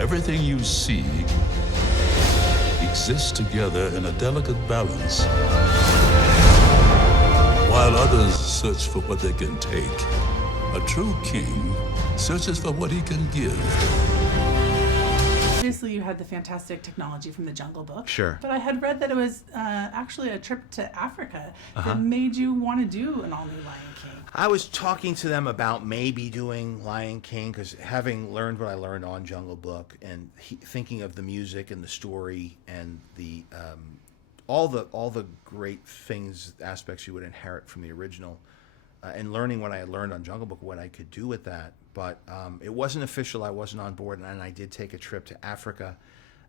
Everything you see exists together in a delicate balance, while others search for what they can take. A true king searches for what he can give. Obviously, you had the fantastic technology from the Jungle Book. Sure. But I had read that it was actually a trip to Africa that made you want to do an all-new Lion King. I was talking to them about maybe doing Lion King, because having learned what I learned on Jungle Book and thinking of the music and the story and the all the great things, aspects you would inherit from the original, and learning what I had learned on Jungle Book, what I could do with that. But it wasn't official. I wasn't on board, and I did take a trip to Africa.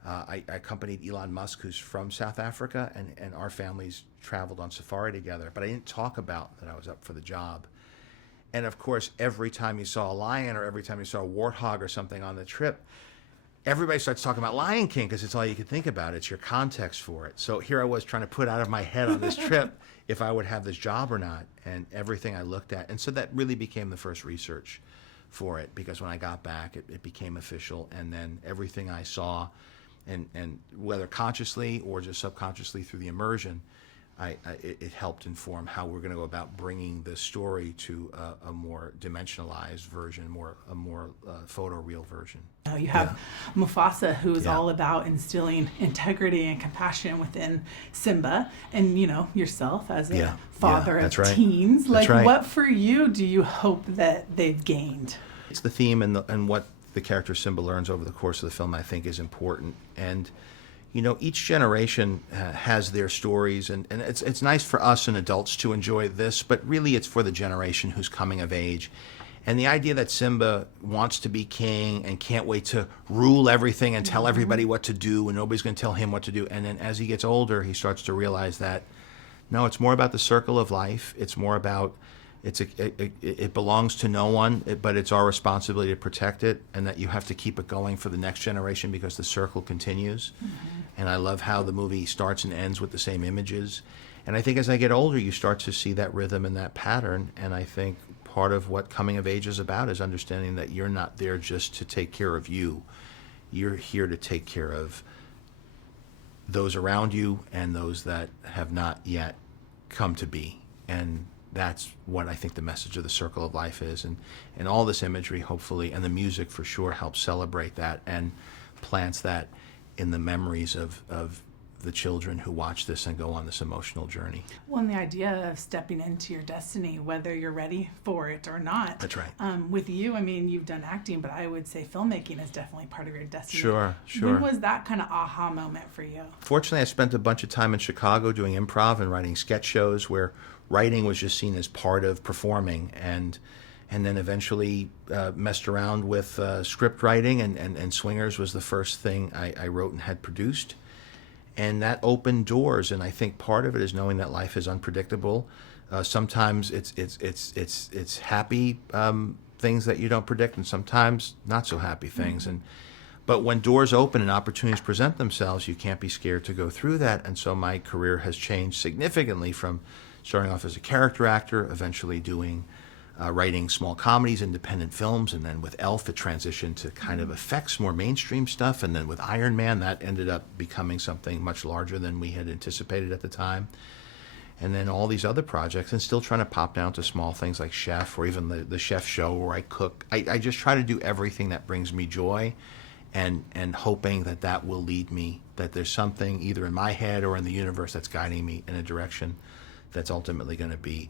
I accompanied Elon Musk, who's from South Africa, and our families traveled on safari together. But I didn't talk about that I was up for the job. And of course, every time you saw a lion or every time you saw a warthog or something on the trip, everybody starts talking about Lion King because it's all you can think about. It's your context for it. So here I was trying to put out of my head on this trip if I would have this job or not, and everything I looked at. And so that really became the first research for it, because when I got back, it became official. And then everything I saw, and whether consciously or just subconsciously through the immersion, it helped inform how we're going to go about bringing the story to a more dimensionalized version, a more photoreal version. You have Mufasa, who's all about instilling integrity and compassion within Simba, and yourself as a father of teens. That's right. What for you do you hope that they've gained? It's the theme and what the character Simba learns over the course of the film, I think, is important. And each generation has their stories, and it's nice for us and adults to enjoy this, but really it's for the generation who's coming of age. And the idea that Simba wants to be king and can't wait to rule everything and tell everybody what to do, and nobody's going to tell him what to do. And then as he gets older, he starts to realize that, no, it's more about the circle of life. It's more about, it belongs to no one, but it's our responsibility to protect it, and that you have to keep it going for the next generation because the circle continues. And I love how the movie starts and ends with the same images. And I think as I get older, you start to see that rhythm and that pattern. And I think part of what coming of age is about is understanding that you're not there just to take care of you. You're here to take care of those around you and those that have not yet come to be. And that's what I think the message of the circle of life is. And all this imagery, hopefully, and the music for sure helps celebrate that and plants that in the memories of the children who watch this and go on this emotional journey. Well, and the idea of stepping into your destiny, whether you're ready for it or not. That's right. With you, you've done acting, but I would say filmmaking is definitely part of your destiny. Sure. When was that kind of aha moment for you? Fortunately, I spent a bunch of time in Chicago doing improv and writing sketch shows where writing was just seen as part of performing, and then eventually messed around with script writing, and Swingers was the first thing I wrote and had produced. And that opened doors, and I think part of it is knowing that life is unpredictable. Sometimes it's happy things that you don't predict, and sometimes not so happy things. But when doors open and opportunities present themselves, you can't be scared to go through that. And so my career has changed significantly from starting off as a character actor, eventually doing writing small comedies, independent films, and then with Elf it transitioned to kind of effects, more mainstream stuff, and then with Iron Man that ended up becoming something much larger than we had anticipated at the time. And then all these other projects, and still trying to pop down to small things like Chef, or even the Chef show where I cook. I just try to do everything that brings me joy, and hoping that will lead me, that there's something either in my head or in the universe that's guiding me in a direction that's ultimately going to be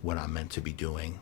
what I'm meant to be doing.